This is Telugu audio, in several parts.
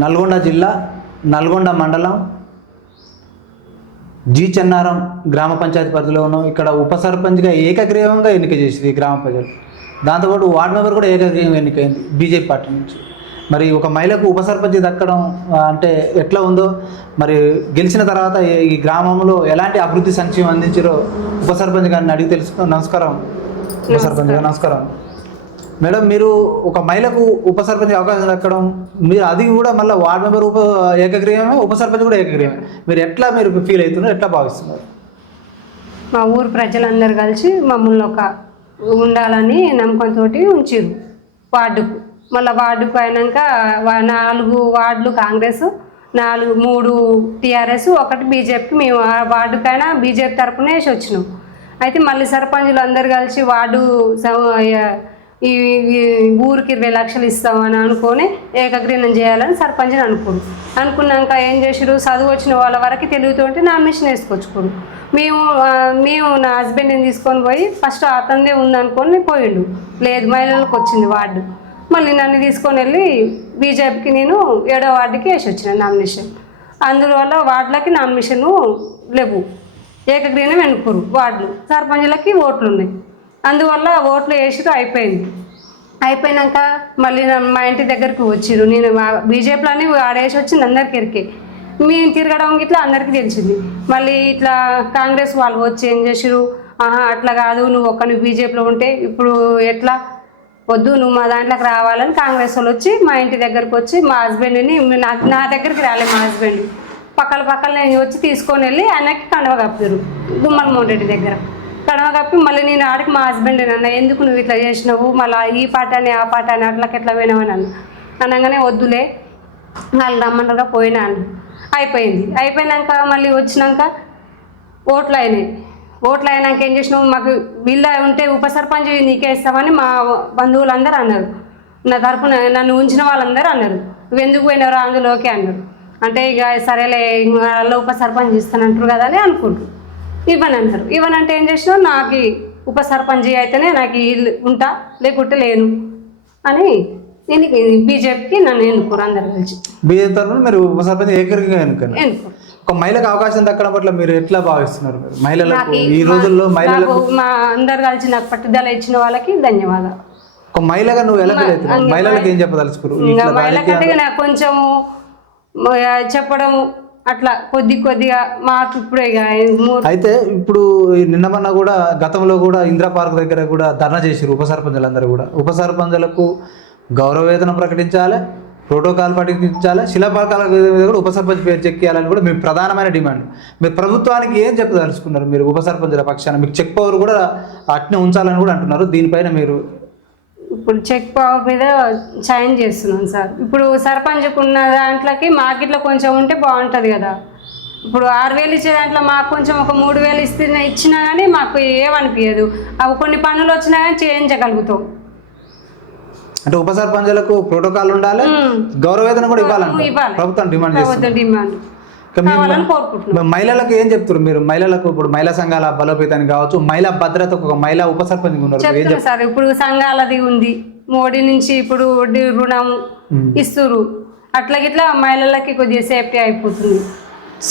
నల్గొండ జిల్లా నల్గొండ మండలం జి చెన్నారం గ్రామ పంచాయతీ పరిధిలో ఉన్నాం. ఇక్కడ ఉప సర్పంచ్గా ఏకగ్రీవంగా ఎన్నిక చేసింది ఈ గ్రామ ప్రజలు. దాంతోపాటు వార్డు మెంబర్ కూడా ఏకగ్రీవం ఎన్నికైంది బీజేపీ పార్టీ నుంచి. మరి ఒక మహిళకు ఉప సర్పంచ్ దక్కడం అంటే ఎట్లా ఉందో, మరి గెలిచిన తర్వాత ఈ గ్రామంలో ఎలాంటి అభివృద్ధి సంక్షేమం అందించారో ఉప సర్పంచ్ గారిని అడిగి తెలుసుకో. నమస్కారం ఉప సర్పంచ్ గారు. నమస్కారం మేడం. మీరు ఒక మహిళకు ఉప సర్పంచ్ అవకాశం దక్కడం, మీరు అది కూడా మళ్ళీ వార్డు మెంబర్ ఏకగ్రీవమే, ఉప సర్పంచ్ కూడా ఏకగ్రీవమే. మీరు ఫీల్ అవుతున్నారు, ఎట్లా భావిస్తున్నారు? మా ఊరు ప్రజలందరూ కలిసి మమ్మల్ని ఒక ఉండాలని నమ్మకంతో ఉంచారు వార్డుకు. మళ్ళీ వార్డుకు అయినాక 4 వార్డులు కాంగ్రెస్, 3 టీఆర్ఎస్, 1 బీజేపీకి. మేము ఆ వార్డుకైనా బీజేపీ తరఫున వేసి వచ్చినాం. అయితే మళ్ళీ సర్పంచులు అందరు కలిసి వార్డు ఈ ఊరికి 20 లక్షలు ఇస్తామని అనుకొని ఏకగ్రీవం చేయాలని సర్పంచ్ని అనుకున్నాక ఏం చేసారు, చదువు వచ్చిన వాళ్ళ వరకు తెలివితోటి నామినేషన్ వేసుకొచ్చుకోరు. మేము నా హస్బెండ్ని తీసుకొని పోయి ఫస్ట్ అతనిదే ఉందనుకొని పోయిండు. లేదు, మహిళలకు వచ్చింది వార్డు. మళ్ళీ నన్ను తీసుకొని వెళ్ళి బీజేపీకి నేను 7వ వార్డుకి వేసి వచ్చిన నామినేషన్. అందువల్ల వార్డులకి నామినేషన్ లేవు, ఏకగ్రీవం ఎన్నుకోరు వార్డులు. సర్పంచులకి ఓట్లు ఉన్నాయి, అందువల్ల ఓట్లు వేసి అయిపోయినాక మళ్ళీ మా ఇంటి దగ్గరికి వచ్చిర్రు. నేను బీజేపీలోని ఆడేసి వచ్చింది అందరికి ఎరికే. మేము తిరగడం ఇట్లా అందరికీ తెలిసింది. మళ్ళీ ఇట్లా కాంగ్రెస్ వాళ్ళు వచ్చి ఏం చేసిరు, అట్లా కాదు, నువ్వు ఒక్కని బీజేపీలో ఉంటే ఇప్పుడు ఎట్లా, వద్దు, నువ్వు మా దాంట్లోకి రావాలని కాంగ్రెస్ వాళ్ళు వచ్చి మా ఇంటి దగ్గరికి వచ్చి మా హస్బెండ్ని, నా దగ్గరికి రాలేదు మా హస్బెండ్, పక్కన నేను వచ్చి తీసుకొని వెళ్ళి ఆయనకి కండవ కప్పారు గుమ్మలమోహన్ రెడ్డి దగ్గర. కండవ కప్పి మళ్ళీ నేను ఆడికి మా హస్బెండ్ అన్న, ఎందుకు నువ్వు ఇట్లా చేసినావు, మళ్ళీ ఈ పాట అని ఆ పాట అని అట్లకి ఎట్లా పోయినావని అనగానే వద్దులే వాళ్ళు రమ్మన్నగా పోయినా అని అయిపోయినాక మళ్ళీ వచ్చినాక ఓట్లు అయినాక ఏం చేసినావు, మాకు వీళ్ళ ఉంటే ఉప సర్పంచ్ నీకే ఇస్తామని మా బంధువులందరూ అన్నారు. నా తరపున నన్ను ఉంచిన వాళ్ళందరూ అన్నారు, నువ్వు ఎందుకు పోయినారా అందులోకి అన్నారు. అంటే ఇక సరేలే, వాళ్ళ ఉప సర్పంచ్ ఇస్తానంటారు కదా అని అనుకుంటారు. ఇవ్వనంటారు. ఇవ్వనంటే ఏం చేసినావు, నాకు ఉప సర్పంచ్ అయితేనే నాకు ఇల్లు ఉంటా, లేకుంటే లేను అని నేను బీజేపీకి నన్ను ఎన్నుకోరు అందరు కలిసి. బీజేపీ తరఫున మీరు ఉప సర్పంచ్ ఏకగ్రీవంగా ఎన్నుకోరు. ఒక మహిళకు అవకాశం దక్కడం పట్ల మీరు ఎట్లా భావిస్తున్నారు? మహిళలకు ఈ రోజుల్లో మహిళలకు మా అందరు కలిసి నాకు పట్టుదల ఇచ్చిన వాళ్ళకి ధన్యవాదాలు. ఒక మహిళగా నువ్వు ఎలా ఫీల్ అవుతున్నావు? మహిళలకు ఏం చెప్పదలుచుకోరు? మహిళకంటే నాకు కొంచెం చెప్పడం అట్లా కొద్దిగా మాకు ఇప్పుడే. అయితే ఇప్పుడు నిన్న మొన్న కూడా గతంలో కూడా ఇందిరా పార్క్ దగ్గర కూడా ధర్నా చేసారు ఉప సర్పంచులందరూ కూడా. ఉప సర్పంచులకు గౌరవ వేతనం ప్రకటించాలి, ప్రోటోకాల్ పాటించాలి, శిలాపాకాల మీద కూడా ఉప సర్పంచ్ పేరు చెక్కియాలని కూడా మీ ప్రధానమైన డిమాండ్. మీరు ప్రభుత్వానికి ఏం చెప్పదలుచుకున్నారు? మీరు ఉప సర్పంచుల పక్షాన మీకు చెక్ పవర్ కూడా అట్నే ఉంచాలని కూడా అంటున్నారు. దీనిపైన మీరు ఇప్పుడు చెక్ పవర్ మీద చేంజ్ చేస్తున్నాం సార్. ఇప్పుడు సర్పంచ్కు ఉన్న దాంట్లోకి మార్కెట్లో కొంచెం ఉంటే బాగుంటుంది కదా. ఇప్పుడు 6,000 ఇచ్చే దాంట్లో మాకు కొంచెం ఒక 3,000 ఇచ్చినా కానీ మాకు ఏమనిపించదు. అవి కొన్ని పనులు వచ్చినా కానీ చేయించగలుగుతాం. అంటే ఉప సర్పంచులకు ప్రోటోకాల్ ఉండాలి, గౌరవ వేతనం కూడా ఇవ్వాలంటే ప్రభుత్వం డిమాండ్ చేస్తుంది. మహిళలకు ఏం చెప్తారు మీరు? మహిళలకు ఇప్పుడు మహిళా సంఘాల బలోపేతానికి కావచ్చు, మహిళా భద్రతకు ఒక మహిళా ఉప సర్పంచ్ ఉన్నారు సార్. ఇప్పుడు సంఘాలది ఉంది, మోడీ నుంచి ఇప్పుడు రుణం ఇస్తురు, అట్లా మహిళలకి కొద్దిగా సేఫ్టీ అయిపోతుంది.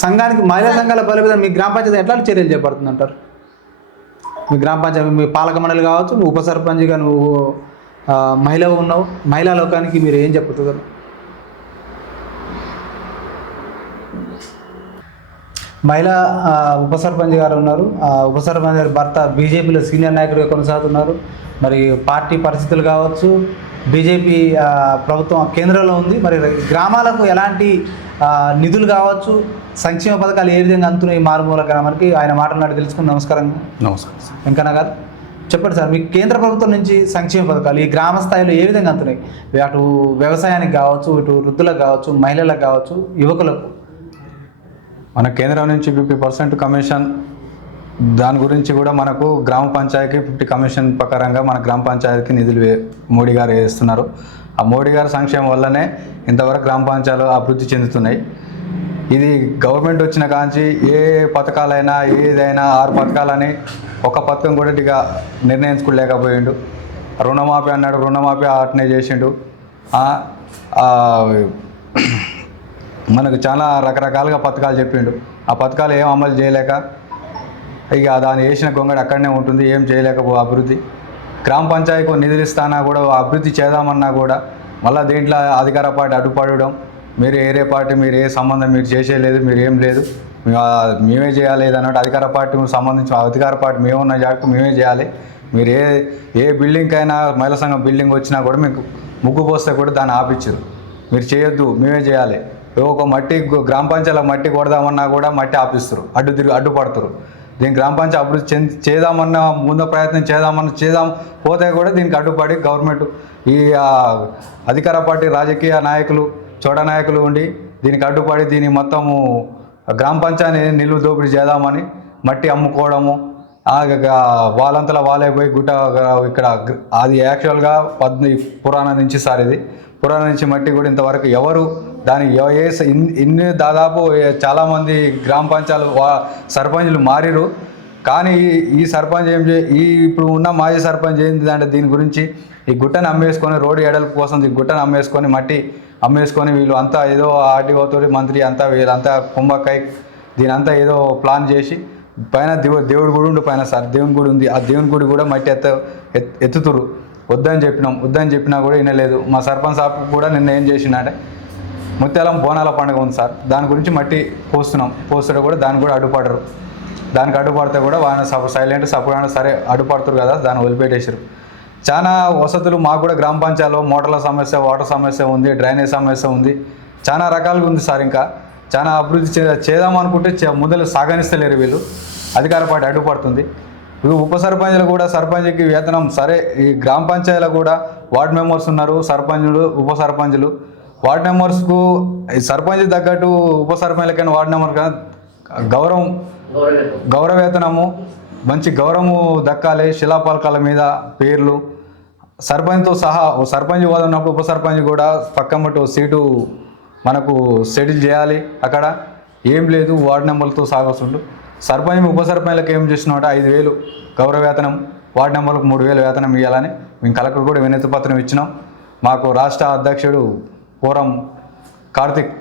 సంఘానికి మహిళా సంఘాల బలోపేతం మీ గ్రామ పంచాయతీ ఎట్లాంటి చర్యలు చేపడుతుంది అంటారు? మీ గ్రామ పంచాయతీ, మీ పాలక మండలి కావచ్చు, మీ ఉప సర్పంచ్గా నువ్వు మహిళ ఉన్నావు, మహిళా లోకానికి మీరు ఏం చెప్తున్నారు? మహిళా ఉప సర్పంచ్ గారు ఉన్నారు. ఉప సర్పంచ్ గారి భర్త బీజేపీలో సీనియర్ నాయకుడిగా కొనసాగుతున్నారు. మరి పార్టీ పరిస్థితులు కావచ్చు, బీజేపీ ప్రభుత్వం కేంద్రంలో ఉంది. మరి గ్రామాలకు ఎలాంటి నిధులు కావచ్చు, సంక్షేమ పథకాలు ఏ విధంగా అందుతున్నాయి మారుమూల గ్రామానికి, ఆయన మాట్లాడి తెలుసుకుని. నమస్కారం వెంకన్న గారు, చెప్పండి సార్, మీకు కేంద్ర ప్రభుత్వం నుంచి సంక్షేమ పథకాలు ఈ గ్రామ స్థాయిలో ఏ విధంగా అందుతున్నాయి? అటు వ్యవసాయానికి కావచ్చు, ఇటు వృద్ధులకు కావచ్చు, మహిళలకు కావచ్చు, యువకులకు. మన కేంద్రం నుంచి 50% కమిషన్, దాని గురించి కూడా మనకు గ్రామ పంచాయతీకి 50 కమిషన్ ప్రకారంగా మన గ్రామ పంచాయతీకి నిధులు మోడీ గారు వేస్తున్నారు. ఆ మోడీ గారి సంక్షేమం వల్లనే ఇంతవరకు గ్రామ పంచాయతీలు అభివృద్ధి చెందుతున్నాయి. ఇది గవర్నమెంట్ వచ్చిన కాంచి ఏ పథకాలైనా ఏదైనా 6 పథకాలని ఒక పథకం కూడా ఇక నిర్ణయించుకోలేకపోయిండు. రుణమాఫీ అన్నాడు, రుణమాఫీ అట్నే చేసిండు. మనకు చాలా రకరకాలుగా పథకాలు చెప్పిండు. ఆ పథకాలు ఏం అమలు చేయలేక ఇక దాన్ని వేసిన గొంగడి అక్కడనే ఉంటుంది, ఏం చేయలేకపో అభివృద్ధి. గ్రామ పంచాయతీకి నిధులు ఇస్తానా కూడా అభివృద్ధి చేద్దామన్నా కూడా మళ్ళీ దీంట్లో అధికార పార్టీ అడ్డుపడడం, మీరు ఏరే పార్టీ, మీరు ఏ సంబంధం మీరు చేసేయలేదు, మీరు ఏం లేదు, మేమే చేయాలి అన్నట్టు. అధికార పార్టీకి సంబంధించిన అధికార పార్టీ మేమున్న జాగ్రత్త మేమే చేయాలి. మీరు ఏ బిల్డింగ్కి అయినా మహిళా సంఘం బిల్డింగ్ వచ్చినా కూడా మీకు ముగ్గు పోస్తే కూడా దాన్ని ఆపించరు. మీరు చేయొద్దు, మేమే చేయాలి. ఒక మట్టి గ్రామ పంచాయతీలో మట్టి కొడదామన్నా కూడా మట్టి ఆపిస్తారు, అడ్డుపడతారు. దీనికి గ్రామ పంచాయతీ అభివృద్ధి చేద్దామన్నా ముందు ప్రయత్నం చేద్దాం పోతే కూడా దీనికి అడ్డుపడి గవర్నమెంట్ ఈ అధికార పార్టీ రాజకీయ నాయకులు చోట నాయకులు ఉండి దీనికి అడ్డుపడి దీన్ని మొత్తము గ్రామ పంచాయతీ నిలువు దోపిడీ చేద్దామని మట్టి అమ్ముకోవడము, వాళ్ళంతలా వాళ్ళే పోయి ఇక్కడ అది యాక్చువల్గా పురాణం నుంచి సార్, ఇది పురాణం నుంచి మట్టి కూడా ఇంతవరకు ఎవరు దాని ఇన్ని దాదాపు చాలామంది గ్రామ పంచాయతీలు సర్పంచులు మారిరు. కానీ ఈ సర్పంచ్ ఇప్పుడు ఉన్న మాజీ సర్పంచ్ ఏంటి అంటే దీని గురించి ఈ గుట్టను అమ్మేసుకొని రోడ్డు ఎడల్పు కోసం ఈ గుట్టను అమ్మేసుకొని మట్టి అమ్మేసుకొని వీళ్ళు అంతా ఏదో ఆర్డీఓతో మంత్రి అంతా వీళ్ళంతా కుంభకాయ దీని అంతా ఏదో ప్లాన్ చేసి పైన దేవుడి గుడి ఉండి పైన సార్ దేవుని గుడి ఉంది, ఆ దేవుని గుడి కూడా మట్టి ఎత్తుతురు. వద్దని చెప్పినా కూడా వినలేదు. మా సర్పంచ్ సాబ్ కూడా నిన్న ఏం చేసిందంటే ముత్యాలం బోనాల పండుగ ఉంది సార్, దాని గురించి మట్టి పోస్తుంటే కూడా దాన్ని కూడా అడ్డుపడరు. దానికి అడ్డుపడితే కూడా వాళ్ళని సైలెంట్ సపోర్ట్ సరే అడ్డుపడుతురు కదా, దాన్ని వదిలిపెట్టేసారు. చాలా వసతులు మాకు కూడా గ్రామ పంచాయతీలో మోటార్ల సమస్య, వాటర్ సమస్య ఉంది, డ్రైనేజ్ సమస్య ఉంది, చాలా రకాలుగా ఉంది సార్. ఇంకా చాలా అభివృద్ధి చేద్దామనుకుంటే ముందలు సాగనిస్తలేరు వీళ్ళు, అధికార పార్టీ అడ్డుపడుతుంది. ఇప్పుడు ఉప సర్పంచ్లు కూడా సర్పంచ్కి వేతనం సరే, ఈ గ్రామ పంచాయతీలో కూడా వార్డు మెంబర్స్ ఉన్నారు, సర్పంచులు ఉప సర్పంచులు. వార్డు మెంబర్స్కు సర్పంచ్ తగ్గట్టు ఉప సర్పంచ్లకైనా వార్డు మెంబర్ కన్నా గౌరవ వేతనము మంచి గౌరవము దక్కాలి. శిలాపలకాల మీద పేర్లు సర్పంచ్తో సహా సర్పంచ్ హోదా ఉన్నప్పుడు ఉప సర్పంచ్ కూడా పక్కమట్టు సీటు మనకు సెటిల్ చేయాలి. అక్కడ ఏం లేదు, వార్డు నెంబర్లతో సాగొస్తుండు. సర్పంచ్ ఉప సర్పంచ్లకు ఏం చేసినట్టు 5,000 గౌరవ వేతనం, వార్డు నెంబర్లకు 3,000 వేతనం ఇవ్వాలని మేము కలెక్టర్ కూడా వినతి పత్రం ఇచ్చినాం. మాకు రాష్ట్ర అధ్యక్షుడు పూరం కార్తిక్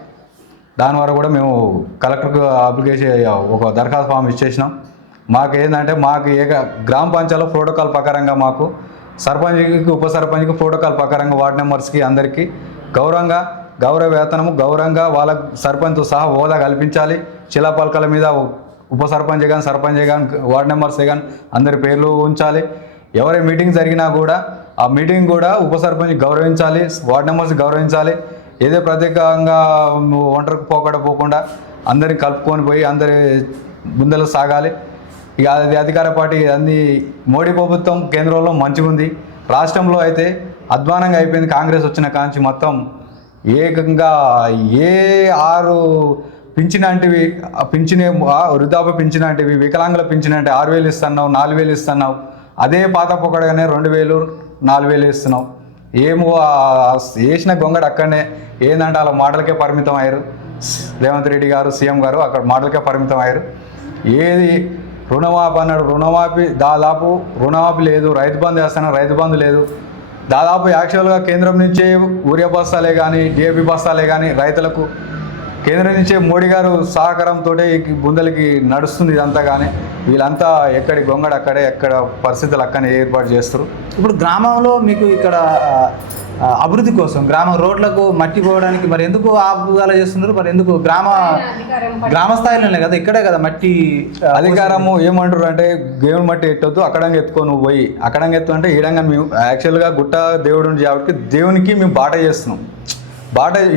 దాని ద్వారా కూడా మేము కలెక్టర్కు అప్లికేషన్ ఒక దరఖాస్తు ఫామ్ ఇచ్చేసినాం. మాకు ఏంటంటే గ్రామ పంచాయతీలో ప్రోటోకాల్ ప్రకారంగా మాకు సర్పంచ్కి ఉప సర్పంచ్కి ప్రోటోకాల్ ప్రకారంగా వార్డు మెంబర్స్కి అందరికీ గౌరవ వేతనము గౌరవంగా వాళ్ళ సర్పంచ్తో సహా హోదా కల్పించాలి. శిలాపలకాల మీద ఉప సర్పంచ్ కానీ సర్పంచ్ కానీ వార్డు మెంబర్సే కానీ అందరి పేర్లు ఉంచాలి. ఎవరి మీటింగ్ జరిగినా కూడా ఆ మీటింగ్ కూడా ఉప సర్పంచ్ గౌరవించాలి, వార్డు మెంబర్స్ గౌరవించాలి. ఏదో ప్రత్యేకంగా ఒంటరికి పోకుండా అందరిని కలుపుకొని పోయి అందరి ముందలు సాగాలి. ఇక అది అధికార పార్టీ అన్ని మోడీ ప్రభుత్వం కేంద్రంలో మంచిగా ఉంది, రాష్ట్రంలో అయితే అధ్వానంగా అయిపోయింది. కాంగ్రెస్ వచ్చిన కాంచి మొత్తం ఏకంగా 6 పింఛనంటివి వృద్ధాప్య పింఛనంటివి వికలాంగుల పింఛనంటే 6,000 ఇస్తున్నావు, 4,000 ఇస్తున్నావు. అదే పాత పొక్కడగానే 2,000 4,000 ఇస్తున్నావు. ఏమో వేసిన గొంగడు అక్కడనే ఏంటంటే అలా మాటలకే పరిమితం అయ్యారు. రేవంత్ రెడ్డి గారు సీఎం గారు అక్కడ మాటలకే పరిమితం అయ్యారు. ఏది రుణమాఫీ అన్నాడు, దాదాపు రుణమాఫీ లేదు. రైతు బంధు వేస్తాను, రైతు బంధు లేదు. దాదాపు యాక్చువల్గా కేంద్రం నుంచే యూరియా బస్తాలే కానీ డిఏపి బస్తాలే కానీ రైతులకు కేంద్రం నుంచే మోడీ గారు సహకారంతో బుందలకి నడుస్తుంది ఇదంతా. కానీ వీళ్ళంతా ఎక్కడి గొంగడు అక్కడే, ఎక్కడ పరిస్థితులు అక్కడే ఏర్పాటు చేస్తారు. ఇప్పుడు గ్రామంలో మీకు ఇక్కడ అభివృద్ధి కోసం గ్రామ రోడ్లకు మట్టి పోవడానికి మరి ఎందుకు ఆపుదల చేస్తున్నారు? మరి ఎందుకు గ్రామ స్థాయిలోనే కదా, ఇక్కడే కదా మట్టి అధికారము ఏమంటారు అంటే దేవుని మట్టి ఎట్టొద్దు, అక్కడంగా ఎత్తుకో నువ్వు పోయి. అక్కడంగా ఎత్తు అంటే ఈడంగా మేము యాక్చువల్గా గుట్ట దేవుడు ఉంది కాబట్టి దేవునికి మేము బాట చేస్తున్నాం.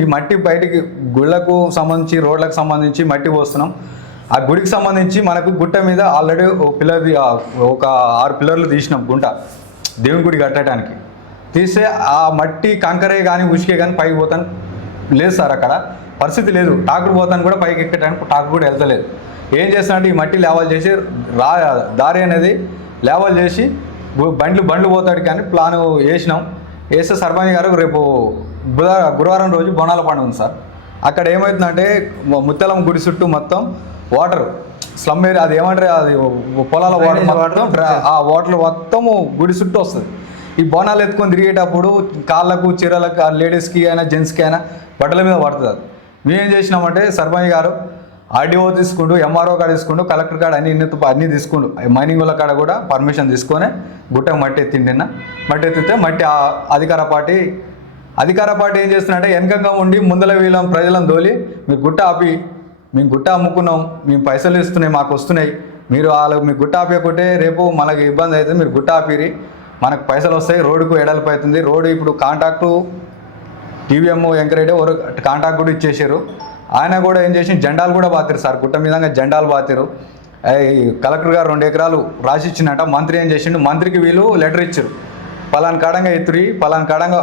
ఈ మట్టి బయటికి గుళ్ళకు సంబంధించి రోడ్లకు సంబంధించి మట్టి పోస్తున్నాం. ఆ గుడికి సంబంధించి మనకు గుట్ట మీద ఆల్రెడీ ఒక 6 పిల్లర్లు తీసినాం గుంట దేవుని గుడి కట్టడానికి. తీస్తే ఆ మట్టి కంకరే కానీ ఉసికే కానీ పైకి పోతాను లేదు సార్, అక్కడ పరిస్థితి లేదు. టాకుడు పోతాను కూడా పైకి ఎక్కడానికి టాకు కూడా వెళ్తలేదు. ఏం చేస్తానంటే ఈ మట్టి లేవల్ చేసి దారి అనేది లేవల్ చేసి బండ్లు పోతాడు కానీ ప్లాను వేసినాం. వేస్తే సర్పంచ్ గారు రేపు గురువారం రోజు బోనాల పండుగ ఉంది సార్. అక్కడ ఏమవుతుందంటే ముత్యాలం గుడి చుట్టూ మొత్తం వాటర్ స్లమ్ ఏరియా, అది ఏమంటారు, అది పొలాల వాటర్ మొత్తం ఆ వాటర్ మొత్తము గుడి చుట్టూ వస్తుంది. ఈ బోనాలు ఎత్తుకొని తిరిగేటప్పుడు కాళ్ళకు చీరలకు లేడీస్కి అయినా జెంట్స్కి అయినా బట్టల మీద పడుతుంది అది. మేమేం చేసినామంటే సర్పంచ్ గారు ఆర్డీఓ తీసుకుంటూ ఎంఆర్ఓ కాడ తీసుకుంటూ కలెక్టర్ కాడ అన్నీ తీసుకుంటూ మైనింగ్ వాళ్ళ కాడ కూడా పర్మిషన్ తీసుకొని గుట్ట మట్టి ఎత్తిండిన మట్టి ఎత్తితే మట్టి అధికార పార్టీ ఏం చేస్తున్నారంటే వెనకంగా ఉండి ముందల వీళ్ళం ప్రజలను దోలి మీరు గుట్ట ఆపి మేము గుట్ట అమ్ముకున్నాం మేము పైసలు ఇస్తున్నాయి మాకు వస్తున్నాయి మీరు మీకు గుట్ట ఆపేయకుంటే రేపు మనకి ఇబ్బంది అవుతుంది మీరు గుట్ట ఆపిరి మనకు పైసలు వస్తాయి రోడ్డుకు ఎడల్పు అవుతుంది రోడ్డు ఇప్పుడు కాంట్రాక్టు టీవీఎం వెంకరెడ్డి కాంట్రాక్ట్ కూడా ఇచ్చేసారు ఆయన కూడా ఏం చేసి జెండాలు కూడా బాతిరు సార్ గుట్ట మీద జెండాలు బాతిరు కలెక్టర్ గారు 2 ఎకరాలు రాసి ఇచ్చినట్ట మంత్రి ఏం చేసిండు మంత్రికి వీళ్ళు లెటర్ ఇచ్చారు పలానా కాడంగా ఎత్తురి పలానా కాడంగా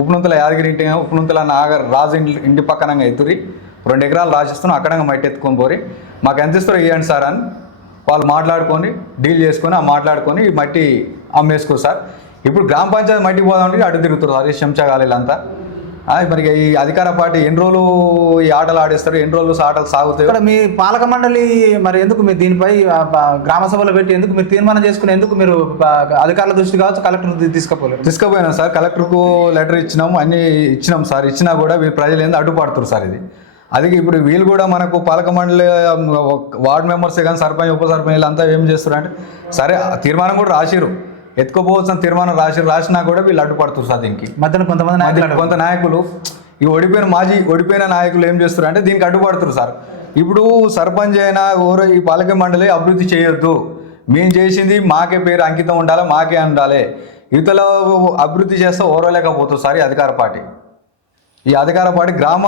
ఉపనుంతల యాదగిరి ఇంటి ఉపనుంతల నాగర్ రాజు ఇంటి పక్కనంగా ఎత్తురి 2 ఎకరాలు రాసిస్తున్నాం అక్కడంగా మట్టి ఎత్తుకొని పోరి మాకు ఎంత ఇస్తారో ఇవ్వండి సార్ అని వాళ్ళు మాట్లాడుకొని డీల్ చేసుకొని మాట్లాడుకొని ఈ మట్టి అమ్మేసుకోరు సార్. ఇప్పుడు గ్రామ పంచాయతీ మట్టి పోదామంటే అటు తిరుగుతారు సార్ ఈ చెంచాగాలిలంతా. మరి ఈ అధికార పార్టీ ఎన్ని రోజులు ఈ ఆటలు ఆడిస్తారు, ఎన్ని రోజులు ఆటలు సాగుతాయి. ఇక్కడ మీ పాలక మండలి మరి ఎందుకు మీరు దీనిపై గ్రామ సభలో పెట్టి ఎందుకు మీరు తీర్మానం చేసుకుని ఎందుకు మీరు అధికారుల దృష్టి కావచ్చు కలెక్టర్ తీసుకుపోయినాం సార్. కలెక్టర్కు లెటర్ ఇచ్చినాం, అన్నీ ఇచ్చినాం సార్. ఇచ్చినా కూడా వీళ్ళు ప్రజలు ఏందో అడ్డుపడుతున్నారు సార్. అది ఇప్పుడు వీళ్ళు కూడా మనకు పాలక మండలి వార్డు మెంబర్సే కానీ సర్పంచ్ ఉప సర్పంచ్లు అంతా ఏం చేస్తారు అంటే సరే తీర్మానం కూడా రాసిరు ఎత్తుకోపోవచ్చు తీర్మానం రాసినా కూడా వీళ్ళు అడ్డుపడుతున్నారు సార్. దీనికి మధ్యన కొంత నాయకులు ఈ ఓడిపోయిన నాయకులు ఏం చేస్తారు అంటే దీనికి అడ్డుపడుతున్నారు సార్. ఇప్పుడు సర్పంచ్ అయినా ఎవరో ఈ పాలక మండలి అభివృద్ధి చేయొద్దు, మేము చేసింది మాకే పేరు అంకితం ఉండాలి, మాకే ఉండాలి. ఇవతల అభివృద్ధి చేస్తే ఓరలేకపోతుంది సార్. ఈ అధికార పార్టీ గ్రామ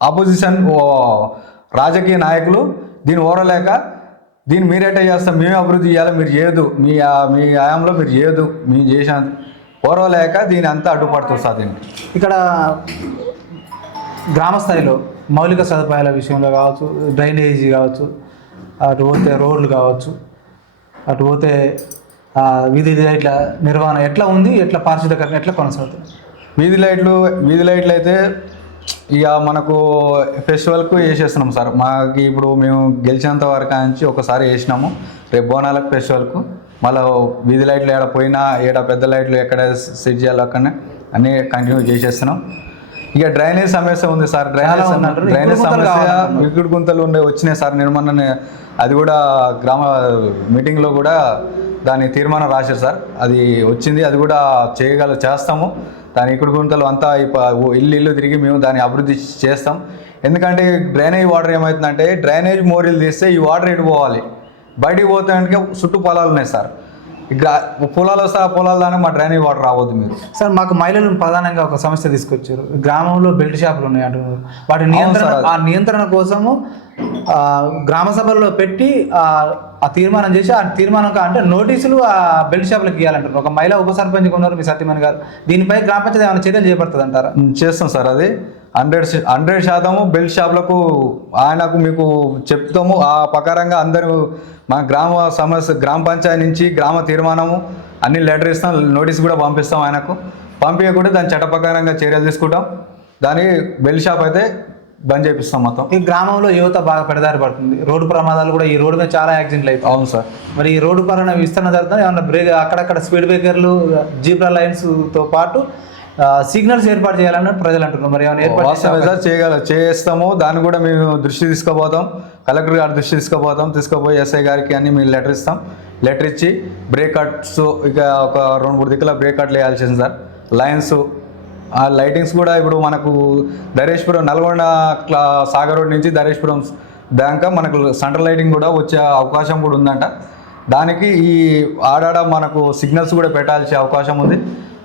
ఆపోజిషన్ రాజకీయ నాయకులు దీన్ని ఓరలేక దీన్ని మీరేటే చేస్తాం, మేమే అభివృద్ధి చేయాలి, మీరు చేయదు, మీ హయాంలో మీరు చేయదు, మేము చేసాం ఓరలేక దీని అంతా అడ్డుపడుతుంది సార్. దీనికి ఇక్కడ గ్రామ స్థాయిలో మౌలిక సదుపాయాల విషయంలో కావచ్చు, డ్రైనేజీ కావచ్చు, అటు పోతే రోడ్లు కావచ్చు, అటు పోతే వీధి లైట్ల నిర్వహణ ఎట్లా ఉంది, ఎట్లా పారిశుద్ధకరణ ఎట్లా కొనసాగుతుంది? వీధి లైట్లు అయితే ఇక మనకు ఫెస్టివల్కు వేసేస్తున్నాం సార్. మాకు ఇప్పుడు మేము గెలిచినంత వరకు నుంచి ఒకసారి వేసినాము. రేపు బోనాలకు ఫెస్టివల్కు మళ్ళీ వీధి లైట్లు ఏడ పోయినా పెద్ద లైట్లు ఎక్కడ సెట్ చేయాలో అక్కడనే అన్నీ కంటిన్యూ చేసేస్తున్నాం. ఇక డ్రైనేజ్ సమస్య ఉంది సార్. డ్రైనేజ్ సమస్య వికుడు గుంతలు వచ్చినాయి సార్. నిర్మాణ అది కూడా గ్రామ మీటింగ్లో కూడా దాని తీర్మానం రాశారు సార్. అది వచ్చింది, అది కూడా చేస్తాము. దాని ఇకుడు గుంతలు అంతా ఇల్లు తిరిగి మేము దాన్ని అభివృద్ధి చేస్తాం. ఎందుకంటే డ్రైనేజ్ వాటర్ ఏమవుతుందంటే డ్రైనేజ్ మోరీలు తీస్తే ఈ వాటర్ ఎటు పోవాలి, బయటికి పోతానికి చుట్టూ పొలాలు ఉన్నాయి సార్. పొలాలు వస్తే ఆ పొలాల దాకా మా డ్రైనేజ్ వాటర్ రావద్దు మీరు సార్. మాకు మహిళలు ప్రధానంగా ఒక సమస్య తీసుకొచ్చారు. గ్రామంలో బెల్ట్ షాపులు ఉన్నాయి అంటున్నారు. వాటి నియంత్రణ కోసము గ్రామ సభల్లో పెట్టి ఆ తీర్మానం చేసి ఆ తీర్మానం అంటే నోటీసులు ఆ బెల్ట్ షాపులకు ఇవ్వాలంటారు. ఒక మహిళా ఉప సర్పంచ్ ఉన్నారు మీ సత్యమణి గారు, దీనిపై గ్రామ పంచాయతీ ఏమైనా చర్యలు చేపడుతుంది అంటారా? చేస్తాం సార్. అది 100% బెల్ట్ షాపులకు ఆయనకు మీకు చెప్తాము. ఆ ప్రకారంగా అందరూ మా గ్రామ పంచాయతీ నుంచి గ్రామ తీర్మానము అన్ని లెటర్ ఇస్తాం, నోటీస్ కూడా పంపిస్తాం. ఆయనకు పంపించకుండా దాని చట్ట ప్రకారంగా చర్యలు తీసుకుంటాం. దాని బెల్ట్ షాప్ అయితే బంద్ చేపిస్తాం మొత్తం. ఈ గ్రామంలో యువత బాగా పెడదారి పడుతుంది. రోడ్డు ప్రమాదాలు కూడా ఈ రోడ్డు మీద చాలా యాక్సిడెంట్లు అవుతాయి. అవును సార్. మరి ఈ రోడ్డు పరంగా విస్తరణ జరుగుతుంది. ఏమన్నా అక్కడక్కడ స్పీడ్ బ్రేకర్లు, జీబ్రా లైన్స్తో పాటు సిగ్నల్స్ ఏర్పాటు చేయాలని ప్రజలు అంటున్నారు. మరి ఏమైనా ఏర్పాటు చేస్తాము. దాన్ని కూడా మేము దృష్టి తీసుకుపోతాం, కలెక్టర్ గారి దృష్టి తీసుకుపోయి ఎస్ఐ గారికి అన్ని మేము లెటర్ ఇస్తాం. లెటర్ ఇచ్చి బ్రేక్ కట్స్ ఇక ఒక 2-3 దిక్కుల బ్రేక్ కట్లు వేయాల్సింది సార్. లైన్స్ ఆ లైటింగ్స్ కూడా ఇప్పుడు మనకు ధరేశ్వరం నల్గొండ సాగర్ రోడ్ నుంచి ధరేశ్వరం దాకా మనకు సెంట్రల్ లైటింగ్ కూడా వచ్చే అవకాశం కూడా ఉందంట. దానికి ఈ ఆడాడ మనకు సిగ్నల్స్ కూడా పెట్టాల్సిన అవకాశం ఉంది.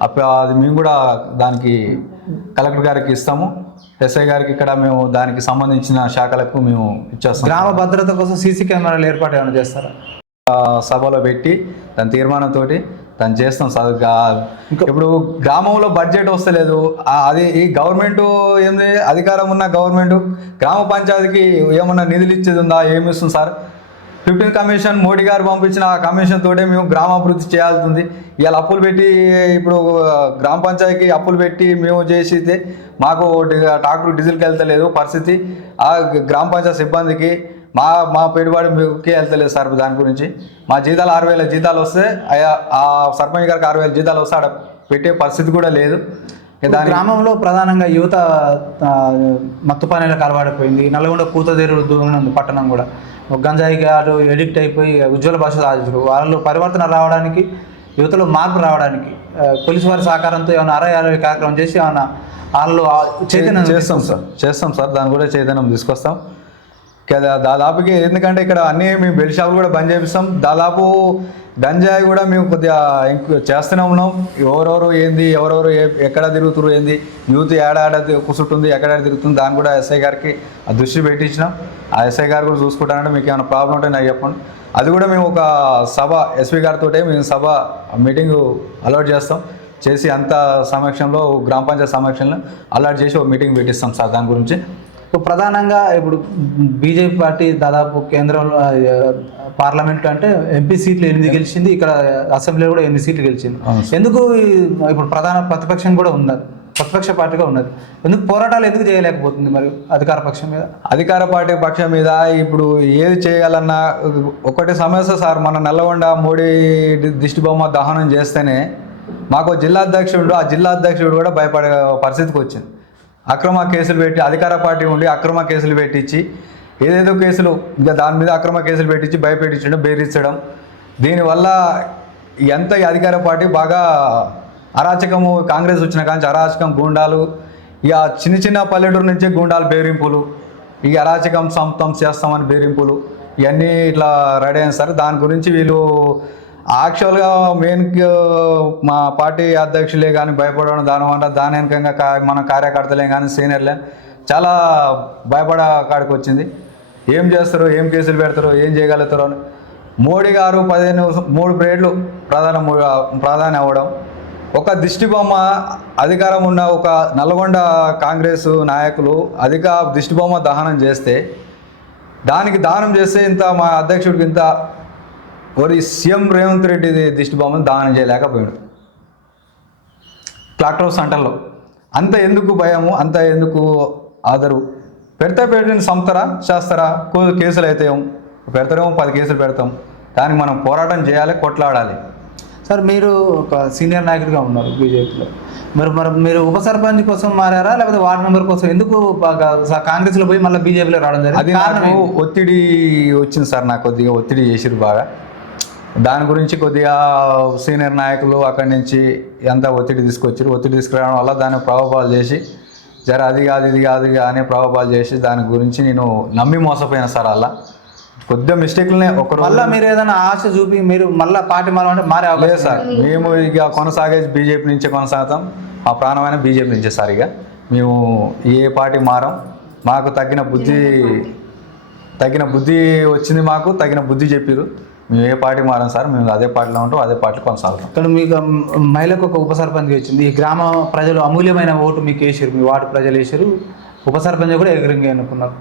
అది మేము కూడా దానికి కలెక్టర్ గారికి ఇస్తాము, ఎస్ఐ గారికి ఇక్కడ మేము దానికి సంబంధించిన శాఖలకు మేము ఇచ్చేస్తాం. గ్రామ భద్రత కోసం సీసీ కెమెరాలు ఏర్పాటు ఏమైనా చేస్తారా? సభలో పెట్టి దాని తీర్మానంతో దాన్ని చేస్తాం సార్. ఇప్పుడు గ్రామంలో బడ్జెట్ వస్తలేదు. అది ఈ గవర్నమెంట్ ఏంది అధికారం ఉన్న గవర్నమెంట్ గ్రామ పంచాయతీకి ఏమన్నా నిధులు ఇచ్చేది ఉందా? ఏమి ఇస్తుంది సార్? 15th కమిషన్ మోడీ గారు పంపించిన ఆ కమిషన్ తోటే మేము గ్రామాభివృద్ధి చేయాల్సింది. ఇవాళ అప్పులు పెట్టి ఇప్పుడు గ్రామ పంచాయతీకి అప్పులు పెట్టి మేము చేసితే మాకు ట్రాక్టర్ డీజిల్కి వెళ్తలేదు పరిస్థితి. ఆ గ్రామ పంచాయతీ సిబ్బందికి మా పెట్టుబడి మీకే వెళ్తలేదు సార్ దాని గురించి. మా జీతాలు 6,000 జీతాలు వస్తే ఆ సర్పంచ్ గారికి 6,000 జీతాలు వస్తే ఆడ పెట్టే పరిస్థితి కూడా లేదు. దాని గ్రామంలో ప్రధానంగా యువత మత్తు పానీయాలకు అలవాడిపోయింది. నల్గొండ కూతదేరు ఉంది పట్టణం కూడా గంజాయికి అటు ఎడిక్ట్ అయిపోయి ఉజ్వల భవిష్యత్తు సాధించారు. వాళ్ళు పరివర్తన రావడానికి, యువతలో మార్పు రావడానికి పోలీసు వారి సహకారంతో ఏమైనా 60-60 కార్యక్రమం చేసి ఏమైనా వాళ్ళు చైతన్యం చేస్తాం సార్. దాన్ని కూడా చైతన్యం తీసుకొస్తాం కదా దాదాపుకి. ఎందుకంటే ఇక్కడ అన్నీ మేము బెల్ట్ షాపులు కూడా బంద్ చేపిస్తాం. దాదాపు గంజాయి కూడా మేము కొద్దిగా చేస్తూనే ఉన్నాం. ఎవరెవరు ఏంది, ఎవరెవరు ఎక్కడ తిరుగుతురు ఏంది, యూత్ ఏడాడ కుసుంటుంది, ఎక్కడ తిరుగుతుంది, దాన్ని కూడా ఎస్ఐ గారికి దృష్టి పెట్టించినాం. ఆ ఎస్ఐ గారు కూడా చూసుకుంటానంటే మీకు ఏమైనా ప్రాబ్లం ఉంటే నాకు చెప్పండి. అది కూడా మేము ఒక సభ ఎస్పీ గారితో మేము సభ మీటింగ్ అలౌట్ చేసి అంత సమక్షంలో గ్రామ పంచాయతీ సమక్షంలో అలర్ట్ చేసి ఒక మీటింగ్ పెట్టిస్తాం సార్ దాని గురించి. ప్రధానంగా ఇప్పుడు బీజేపీ పార్టీ దాదాపు కేంద్రంలో పార్లమెంట్ అంటే ఎంపీ సీట్లు 8 గెలిచింది, ఇక్కడ అసెంబ్లీలో కూడా 8 సీట్లు గెలిచింది. ఎందుకు ఇప్పుడు ప్రధాన ప్రతిపక్షం కూడా ఉన్నది, ప్రతిపక్ష పార్టీగా ఉన్నది, ఎందుకు పోరాటాలు ఎందుకు చేయలేకపోతుంది మరి అధికార పక్షం మీద? అధికార పార్టీ పక్షం మీద ఇప్పుడు ఏది చేయాలన్నా ఒకటి సమస్య సార్. మన నల్లగొండ మోడీ దిష్టిబొమ్మ దహనం చేస్తేనే మాకు జిల్లా అధ్యక్షుడు, ఆ జిల్లా అధ్యక్షుడు కూడా భయపడే పరిస్థితికి వచ్చింది. అక్రమ కేసులు పెట్టి, అధికార పార్టీ ఉండి అక్రమ కేసులు పెట్టించి, ఏదేదో కేసులు ఇంకా దాని మీద అక్రమ కేసులు పెట్టించి భయపెట్టించడం, బెదిరించడం. దీనివల్ల ఎంత అధికార పార్టీ బాగా అరాచకము, కాంగ్రెస్ వచ్చిన కానీ అరాచకం, గూండాలు, ఇక చిన్న పల్లెటూరు నుంచే గూండాలు బెదిరింపులు, ఇక అరాచకం చేస్తామని బెదిరింపులు, ఇవన్నీ ఇట్లా రెడీ అయింది సార్. దాని గురించి వీళ్ళు యాక్చువల్గా మెయిన్ మా పార్టీ అధ్యక్షులే కానీ భయపడడం, దాని వెనకంగా మన కార్యకర్తలే కానీ సీనియర్లే చాలా భయపడే కాడికి వచ్చింది. ఏం చేస్తారు, ఏం కేసులు పెడతారు, ఏం చేయగలుగుతారు అని. మోడీ గారు 3 పీరియడ్లు ప్రధాని అవ్వడం, ఒక దిష్టిబొమ్మ అధికారం ఉన్న ఒక నల్గొండ కాంగ్రెస్ నాయకులు దిష్టిబొమ్మ దహనం చేస్తే, దానికి దానం చేస్తే ఇంత మా అధ్యక్షుడికి ఇంత సీఎం రేవంత్ రెడ్డి దిష్టిబొమ్మను దానం చేయలేకపోయాడు. ట్రాక్టర్ సెంటర్లో అంత ఎందుకు భయము, అంత ఎందుకు ఆదరు? పెట్టిన సంతరా చేస్తారా? కేసులు అయితే పెడతారేమో, 10 కేసులు పెడతాం. దానికి మనం పోరాటం చేయాలి, కొట్లాడాలి. సార్ మీరు ఒక సీనియర్ నాయకుడిగా ఉన్నారు బీజేపీలో, మరి మీరు ఉప సర్పంచ్ కోసం మారారా లేకపోతే వార్డు మెంబర్ కోసం? ఎందుకు కాంగ్రెస్లో పోయి మళ్ళీ బీజేపీలో రావడం జరిగింది? అది నాకు ఒత్తిడి వచ్చింది సార్, నాకు కొద్దిగా ఒత్తిడి చేసిరు బాగా. దాని గురించి కొద్దిగా సీనియర్ నాయకులు అక్కడి నుంచి ఎంత ఒత్తిడి తీసుకొచ్చారు. ఒత్తిడి తీసుకురావడం వల్ల దాన్ని ప్రభావాలు చేసి అది కాదు ఇది కాదు అనే ప్రభావాలు చేసి దాని గురించి నేను నమ్మి మోసపోయాను సార్. అలా కొద్దిగా మిస్టేక్లనే ఒకరు మళ్ళీ మీరు ఏదైనా ఆశ చూపి మీరు మళ్ళీ పార్టీ మారాలంటే మారే అవకాశం సార్. మేము ఇక కొనసాగే బీజేపీ నుంచే కొనసాగుతాం. మా ప్రాణమైన బీజేపీ నుంచే సార్. ఇక మేము ఏ పార్టీ మారం. మాకు తగిన బుద్ధి వచ్చింది, మాకు తగిన బుద్ధి చెప్పారు. మేము ఏ పార్టీ మారాం సార్, మేము అదే పార్టీలో ఉంటాం, అదే పార్టీ కొనసాగుతాం. ఇక్కడ మీకు మహిళకు ఒక ఉప సర్పంచ్ వచ్చింది. ఈ గ్రామ ప్రజలు అమూల్యమైన ఓటు మీకు వేసారు, మీ వార్డు ప్రజలు వేసారు. ఉప సర్పంచ్ కూడా ఎదురుగా ఎన్నుకున్నారు.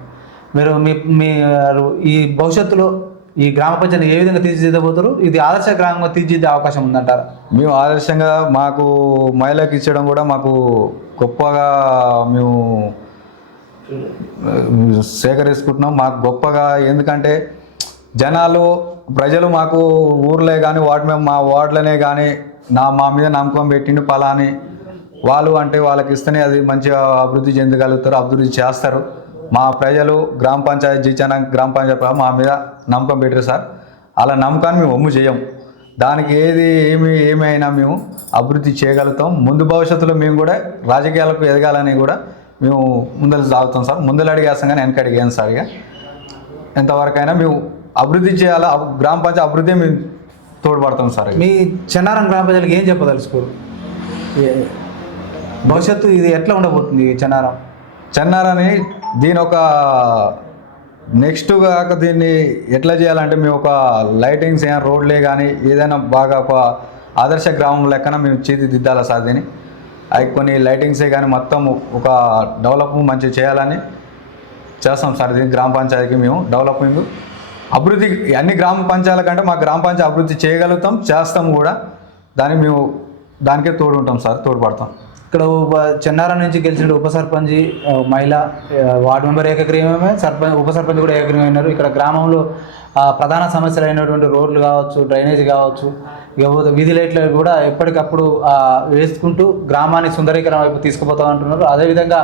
మీరు మీరు ఈ భవిష్యత్తులో ఈ గ్రామ పంచాయతీని ఏ విధంగా తీర్చిదిద్దబోతారు? ఇది ఆదర్శ గ్రామంగా తీర్చిదిద్దే అవకాశం ఉందంటారా? మేము ఆదర్శంగా మాకు మహిళలకు ఇచ్చడం కూడా మాకు గొప్పగా మేము సేకరించుకుంటున్నాం. మాకు గొప్పగా ఎందుకంటే ప్రజలు మాకు ఊర్లే కానీ మా వార్డులనే కానీ మా మీద నమ్మకం పెట్టిండు పలాని వాళ్ళు అంటే వాళ్ళకి ఇస్తేనే అది మంచిగా అభివృద్ధి చెందగలుగుతారు, అభివృద్ధి చేస్తారు. మా ప్రజలు గ్రామ పంచాయతీ జీచన గ్రామ పంచాయతీ మా మీద నమ్మకం పెట్టారు సార్. అలా నమ్మకాన్ని మేము ఒమ్ము చేయం. దానికి ఏమైనా మేము అభివృద్ధి చేయగలుగుతాం. ముందు భవిష్యత్తులో మేము కూడా రాజకీయాలకు ఎదగాలని కూడా మేము ముందలు సాగుతాం సార్. ముందలు అడిగేస్తాం కానీ వెనక అడిగాం సార్. ఇక ఎంతవరకైనా మేము అభివృద్ధి చేయాలా, గ్రామ పంచాయతీ అభివృద్ధి మేము తోడ్పడతాం సార్. మీ చెన్నారం గ్రామ ప్రజలకు ఏం చెప్పదలుచుకోరు? భవిష్యత్తు ఇది ఎట్లా ఉండబోతుంది? చెన్నారాన్ని దీని ఒక నెక్స్ట్ కాక దీన్ని ఎట్లా చేయాలంటే మేము ఒక లైటింగ్స్ ఏమైనా రోడ్లే కానీ ఏదైనా బాగా ఒక ఆదర్శ గ్రామం లెక్కన మేము తీర్చిదిద్దాలా సార్. దీన్ని అవి కొన్ని లైటింగ్సే కానీ మొత్తం ఒక డెవలప్ మంచిగా చేయాలని చేస్తాం సార్. దీన్ని గ్రామ పంచాయతీకి మేము డెవలపింగ్ అభివృద్ధి అన్ని గ్రామ పంచాయతీల కంటే మా గ్రామ పంచాయతీ అభివృద్ధి చేయగలుగుతాం, చేస్తాం కూడా. దానికి మేము దానికే తోడుంటాం సార్, తోడ్పడతాం. ఇక్కడ చెన్నారం నుంచి గెలిచిన ఉప సర్పంచ్ మహిళ, వార్డు మెంబర్ ఏకగ్రీవమే, ఉప సర్పంచ్ కూడా ఏకగ్రీవమైనారు. ఇక్కడ గ్రామంలో ప్రధాన సమస్యలు అయినటువంటి రోడ్లు కావచ్చు, డ్రైనేజ్ కావచ్చు, ఇకపోతే వీధి లైట్లు కూడా ఎప్పటికప్పుడు వేసుకుంటూ గ్రామాన్ని సుందరీకరణ వైపు తీసుకుపోతాం అంటున్నారు. అదేవిధంగా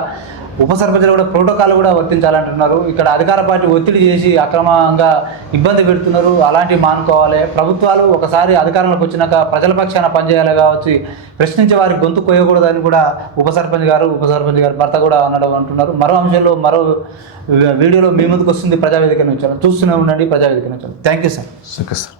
ఉప సర్పంచులు కూడా ప్రోటోకాల్ కూడా వర్తించాలంటున్నారు. ఇక్కడ అధికార పార్టీ ఒత్తిడి చేసి అక్రమంగా ఇబ్బంది పెడుతున్నారు. అలాంటివి మానుకోవాలి. ప్రభుత్వాలు ఒకసారి అధికారంలోకి వచ్చినాక ప్రజల పక్షాన పనిచేయాలి కావచ్చు, ప్రశ్నించే వారి గొంతు కొయ్యకూడదని కూడా ఉప సర్పంచ్ గారు భర్త కూడా అనడం అంటున్నారు. మరో అంశంలో మరో వీడియోలో మీ ముందుకు వస్తుంది ప్రజావేదిక నుంచి. చూస్తూనే ఉండండి ప్రజావేదిక నుంచి. Thank you sir. Okay sir.